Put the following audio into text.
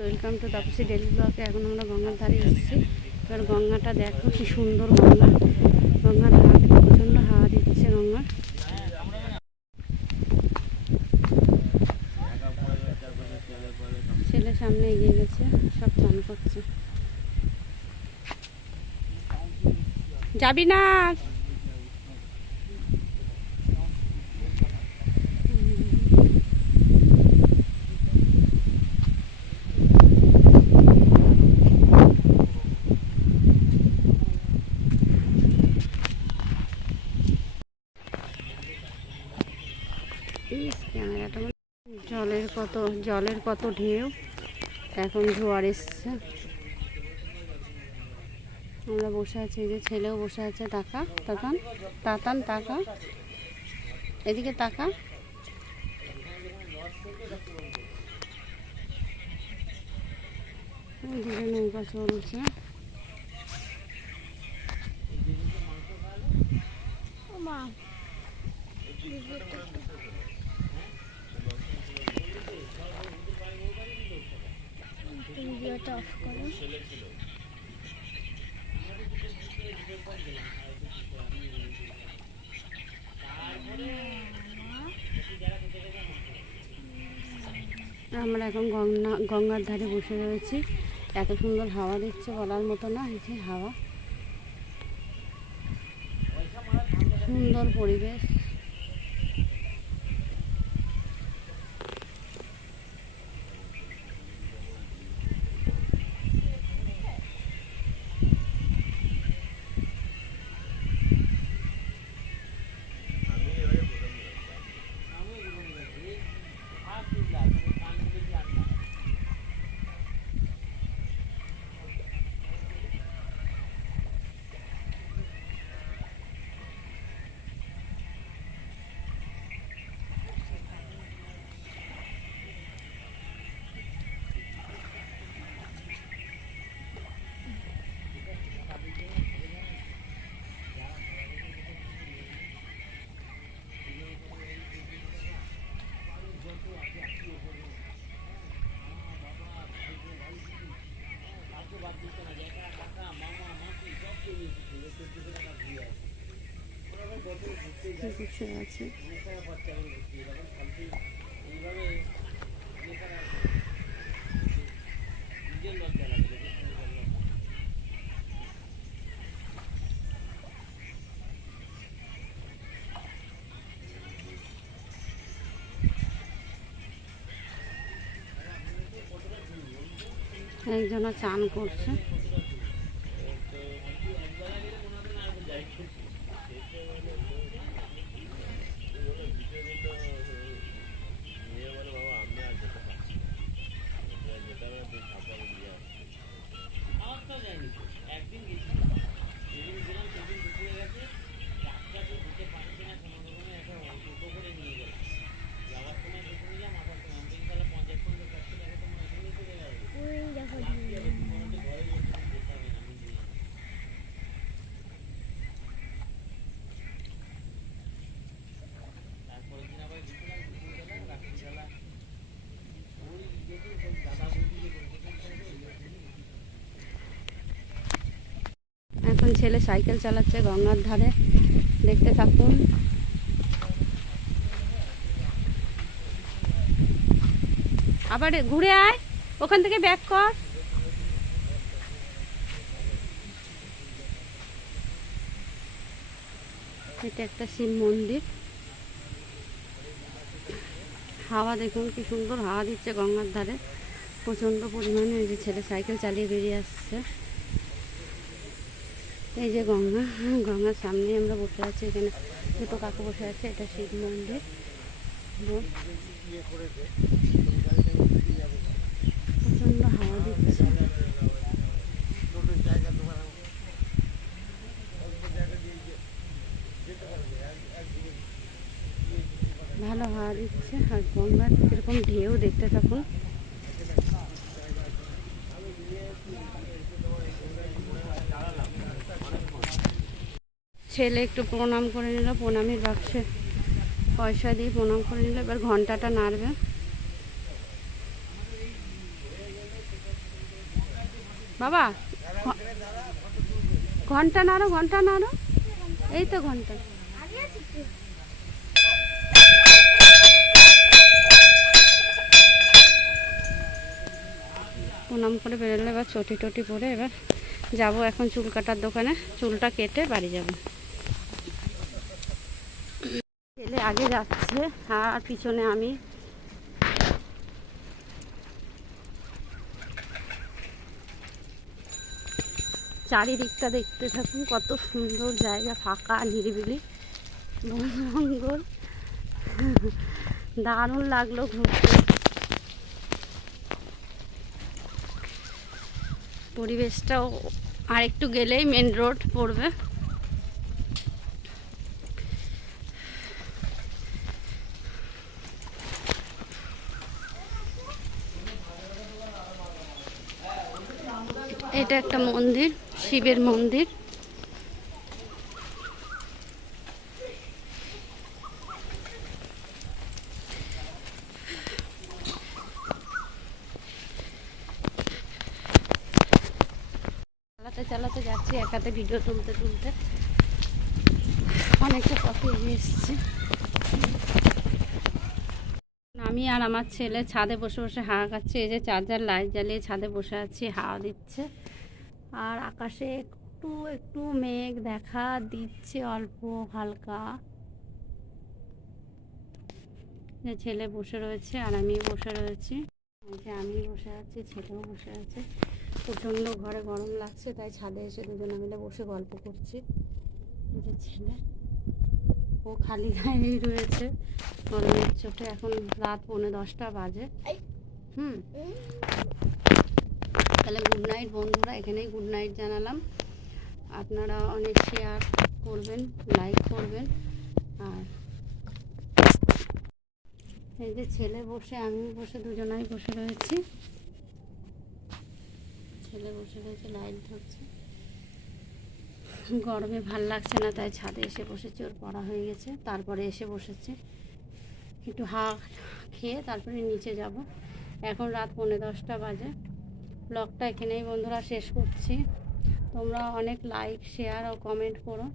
Welcome to Tapasi daily ব্লগে। এখন আমরা গঙ্গার ধারে এসেছি। এবার গঙ্গাটা দেখো কি সুন্দর গঙ্গা। গঙ্গার হাওয়া থেকে প্রচণ্ড হাওয়া দিচ্ছে গঙ্গা। ছেলে সামনে এগিয়ে গেছে, সব চান করছে। যাবি না? ক্যামেরাটা জলের কত ঢেউ। এখন জোয়ার এসছে। আমরা বসে আছি, এই যে ছেলেও বসে আছে। তাকা এদিকে তাকা। দূরে নৌকা চলছে। ভিডিওটা অফ করো। আমরা এখন গঙ্গার ধারে বসে রয়েছি। এত সুন্দর হাওয়া দিচ্ছে, বলার মতো না। এই যে হাওয়া, সুন্দর পরিবেশ। বসে আছে। একজনা চান করছে। এখন ছেলে সাইকেল চালাচ্ছে গঙ্গার ধারে, দেখতে থাকুন। আবার ঘুরে আয়, ওখান থেকে ব্যাক কর। এটা একটা শিব মন্দির। হাওয়া দেখুন কি সুন্দর হাওয়া দিচ্ছে গঙ্গার ধারে, প্রচণ্ড পরিমাণে। এই যে ছেলে সাইকেল চালিয়ে বেরিয়ে আসছে। এই যে গঙ্গার সামনে আমরা বসে আছি। এখানে দুটো কাকু বসে আছে। এটা শিব মন্দির। প্রচণ্ড হাওয়া দিচ্ছে। ভালো হাওয়া দিচ্ছে। আর গঙ্গার কিরকম ঢেউ দেখতে থাকুন। ছেলে একটু প্রণাম করে নিল, প্রণামীর বাক্সে পয়সা দিয়ে প্রণাম করে নিল। এবার ঘন্টাটা নাড়বে। বাবা ঘন্টা নাড়ো, ঘন্টা নাড়ো, এই তো ঘন্টা। প্রণাম করে বেরোলে এবার চটি টটি পরে এবার যাব এখন চুল কাটার দোকানে, চুলটা কেটে বাড়ি যাব। ছেলে আগে যাচ্ছে আর পিছনে আমি। চারিদিকটা দেখতে থাকুন, কত সুন্দর জায়গা, ফাঁকা নিরিবিলি বন জঙ্গল, দারুণ লাগলো ঘুরতে। পরিবেশটাও আর একটু গেলেই মেন রোড পড়বে। এটা একটা মন্দির, শিবের মন্দির। চালাতে চালাতে যাচ্ছি, একাতে ভিডিও তুলতে তুলতে অনেকটা পথে এগিয়ে এসেছি। আমি আর আমার ছেলে ছাদে বসে বসে হাওয়া খাচ্ছি। এই যে চার্জার লাইট জ্বালিয়ে ছাদে বসে আছি, হাওয়া দিচ্ছে। আর আকাশে একটু একটু মেঘ দেখা দিচ্ছে, অল্প হালকা। যে ছেলে বসে রয়েছে আর আমি বসে রয়েছি। যে আমি বসে আছি, ছেলেও বসে আছে। প্রচণ্ড ঘরে গরম লাগছে, তাই ছাদে এসে দুজনে মিলে বসে গল্প করছি। যে ছেলে ও খালি গায়েই রয়েছে গরমের চোটে। এখন রাত 9:45 বাজে। তাহলে গুড নাইট বন্ধুরা, এখানেই গুড নাইট জানালাম। আপনারা অনেক শেয়ার করবেন, লাইক করবেন। আর এই যে ছেলে বসে, আমি বসে, দুজনাই বসে রয়েছি। ছেলে বসে রয়েছে, লাইট ধরছে। গরমে ভাল লাগছে না, তাই ছাদে এসে বসেছি। ওর পড়া হয়ে গেছে, তারপরে এসে বসেছি। একটু খেয়ে তারপরে নিচে যাব। এখন রাত 9:45 বাজে। ব্লগটা এখানেই বন্ধুরা শেষ করছি। তোমরা অনেক লাইক, শেয়ার ও কমেন্ট করো।